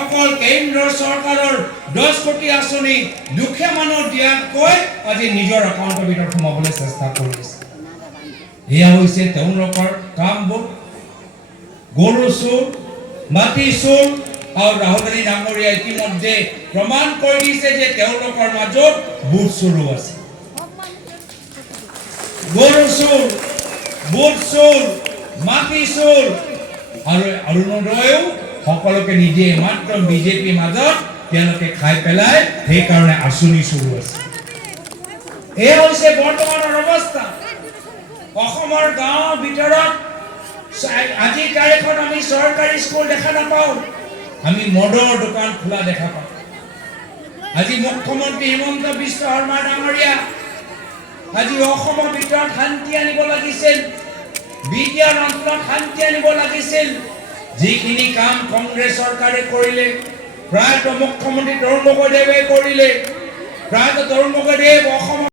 অকল কেন্দ্ৰ চৰকাৰৰ 10 কোটি আঁচনি দুখীয়া মানুহৰ দিয়াতকৈ আজি নিজৰ একাউণ্টৰ ভিতৰত সোমাবলৈ চেষ্টা কৰিছে। এয়া হৈছে তেওঁলোকৰ কামবোৰ। গৰু চোৰ, মাটি চোৰ আৰু ৰাহুল গান্ধী ডাঙৰীয়া ইতিমধ্যে প্ৰমাণ কৰি দিছে যে তেওঁলোকৰ মাজত বুট চোৰো আছে। গৰু চোৰ, বুট চোৰ, মাটি চোৰ আৰু অৰুণোদয়ও সকলোকে নিদিয়ে, মাত্ৰ বিজেপিৰ মাজত তেওঁলোকে খাই পেলাই, সেইকাৰণে আঁচনি চোৰো আছে। এয়া হৈছে বৰ্তমানৰ অৱস্থা। অসমৰ গাঁৱৰ ভিতৰত আজিৰ তাৰিখত আমি চৰকাৰী স্কুল দেখা নাপাওঁ, আমি মদৰ দোকান খোলা দেখা পাওঁ। আজি মুখ্যমন্ত্ৰী হিমন্ত বিশ্ব শৰ্মা ডাঙৰীয়া আজি অসমৰ ভিতৰত শান্তি আনিব লাগিছিল, বিজ্ঞান অঞ্চলত শান্তি আনিব লাগিছিল। যিখিনি কাম কংগ্ৰেছ চৰকাৰে কৰিলে, প্ৰায়তঃ মুখ্যমন্ত্ৰী তৰুণ গগৈদেৱে কৰিলে, প্ৰায়তঃ তৰুণ গগৈদেৱ অসমৰ